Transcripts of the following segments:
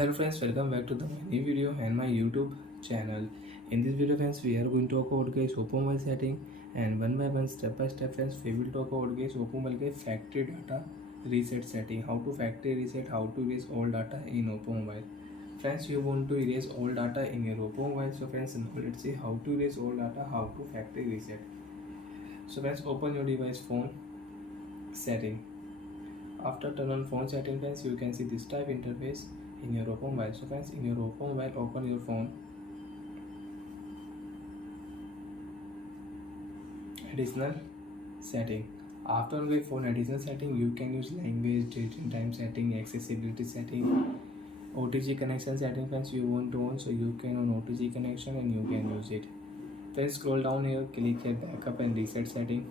Hello friends, welcome back to the new video and my YouTube channel. In this video friends, we are going to talk about guys oppo mobile setting, and one by one, step by step friends, we will talk about guys oppo mobile के factory data reset setting, how to factory reset, how to erase all data in oppo mobile. Friends, you want to erase all data in your oppo mobile, so friends, now let's see how to erase all data, how to factory reset. So friends, open your device phone setting. After turn on phone setting friends, you can see this type interface in your oppo mobile. So friends, in your oppo mobile, open your phone, additional setting. After the phone additional setting, you can use language, date and time setting, accessibility setting, OTG connection setting friends you want to on, so you can on OTG connection and you can use it. Friends, scroll down here, click here backup and reset setting.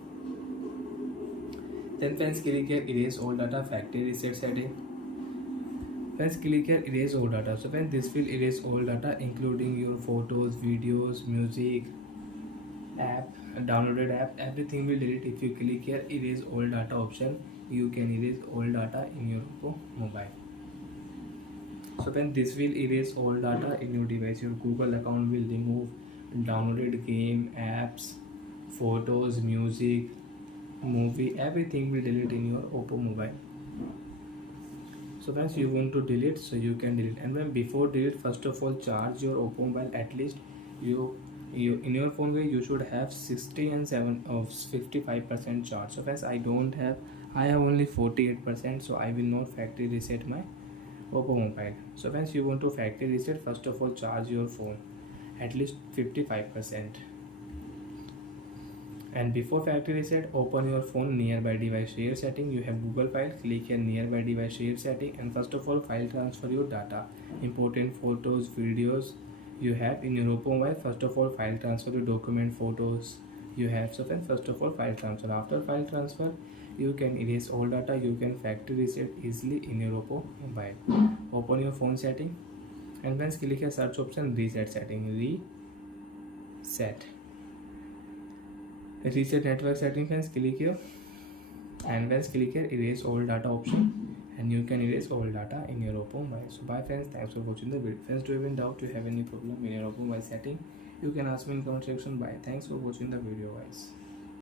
Then friends, click here erase all data factory reset setting. Friends, click here erase all data. So friends, this will erase all data including your photos, videos, music, app, downloaded app, everything will delete. If you click here erase all data option, you can erase all data in your oppo mobile. So friends, this will erase all data in your device. Your Google account will remove downloaded game, apps, photos, music, movie, everything will delete in your oppo mobile. So friends, you want to delete, so you can delete. And when before delete, first of all charge your oppo mobile. At least you in your phone you should have 60 and 7 of 55% charge. So friends, I have only 48%, so I will not factory reset my oppo mobile. So friends, you want to factory reset, first of all charge your phone at least 55%. And before factory reset, open your phone nearby device share setting. You have Google file, click here nearby device share setting, and first of all file transfer your data, important photos, videos you have in your oppo mobile. First of all file transfer your document, photos you have. So then first of all file transfer. After file transfer, you can erase all data, you can factory reset easily in your oppo mobile. Open your phone setting and then click here search option, reset setting, reset network setting. Friends, click here and then click here erase all data option, and you can erase all data in your oppo mobile. So bye friends, thanks for watching the video. Friends, do you have any doubt, you have any problem in your oppo mobile setting, you can ask me in comment section. Bye, thanks for watching the video guys.